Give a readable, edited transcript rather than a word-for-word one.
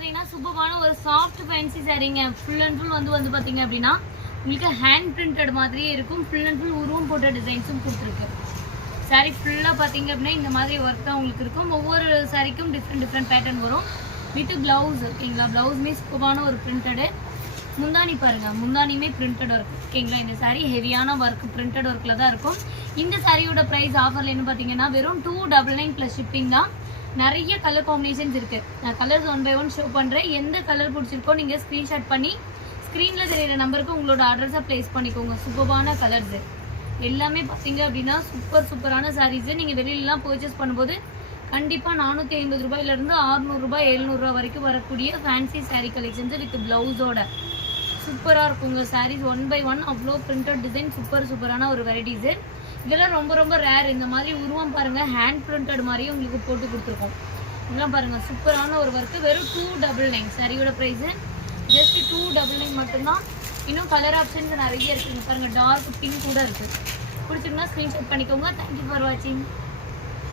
பார்த்தீங்கன்னா சூப்பரான ஒரு சாஃப்ட் ஃபேன்சி சாரீங்க. ஃபுல் அண்ட் ஃபுல் வந்து பார்த்தீங்க அப்படின்னா உங்களுக்கு ஹேண்ட் பிரிண்டட் மாதிரியே இருக்கும். ஃபுல் அண்ட் ஃபுல் உருவம் போட்ட டிசைன்ஸும் கொடுத்துருக்கு. சாரீ ஃபுல்லாக பார்த்தீங்க அப்படின்னா இந்த மாதிரி ஒர்க் தான் உங்களுக்கு இருக்கும். ஒவ்வொரு சாரீக்கும் டிஃப்ரெண்ட் பேட்டர்ன் வரும் வித் ப்ளவுஸ். ஓகேங்களா, ப்ளவுஸுமே சூப்பரான ஒரு பிரிண்டடு. முந்தானி பாருங்கள், முந்தானியுமே பிரிண்டட் ஒர்க். ஓகேங்களா, இந்த சாரீ ஹெவியான ஒர்க் பிரிண்டட் ஒர்க்கில் தான் இருக்கும். இந்த சாரியோட ப்ரைஸ் ஆஃபரில் என்ன பார்த்தீங்கன்னா வெறும் 299 ப்ளஸ் ஷிப்பிங் தான். நிறைய கலர் காம்பினேஷன்ஸ் இருக்குது. நான் கலர்ஸ் 1 by 1 ஷோ பண்ணுறேன். எந்த கலர் பிடிச்சிருக்கோ நீங்கள் ஸ்க்ரீன்ஷாட் பண்ணி ஸ்க்ரீனில் தெரியிற நம்பருக்கு உங்களோட அட்ரஸை ப்ளேஸ் பண்ணிக்கோங்க. சூப்பரான கலர்ஸு எல்லாமே பார்த்தீங்க அப்படின்னா சூப்பரான சாரீஸு. நீங்கள் வெளியிலலாம் பர்ச்சேஸ் பண்ணும்போது கண்டிப்பாக 450 ரூபாயிலேருந்து 600 ரூபாய் 700 ரூபா வரைக்கும் வரக்கூடிய ஃபேன்சி சாரீ கலெக்ஷன்ஸு வித் ப்ளவுஸோட சூப்பராக இருக்குங்க. சாரீஸ் 1 by 1 அவ்வளோ பிரிண்டட் டிசைன் சூப்பரான ஒரு வெரைட்டிஸு. இதெல்லாம் ரொம்ப ரேர். இந்த மாதிரி உருவம் பாருங்கள், ஹேண்ட் பிரிண்டட் மாதிரியே உங்களுக்கு போட்டு கொடுத்துருக்கோம். இதெல்லாம் பாருங்கள் சூப்பரான ஒரு ஒர்க்கு. வெறும் 299 சாரியோட ப்ரைஸு ஜஸ்ட் 299 மட்டும்தான். இன்னும் கலர் ஆப்ஷன்ஸ் நிறைய இருக்குங்க பாருங்கள். டார்க் பிங்க் கூட இருக்குது. பிடிச்சிங்கன்னா ஸ்க்ரீன்ஷாட் பண்ணிக்கோங்க. தேங்க்யூ ஃபார் வாட்சிங்.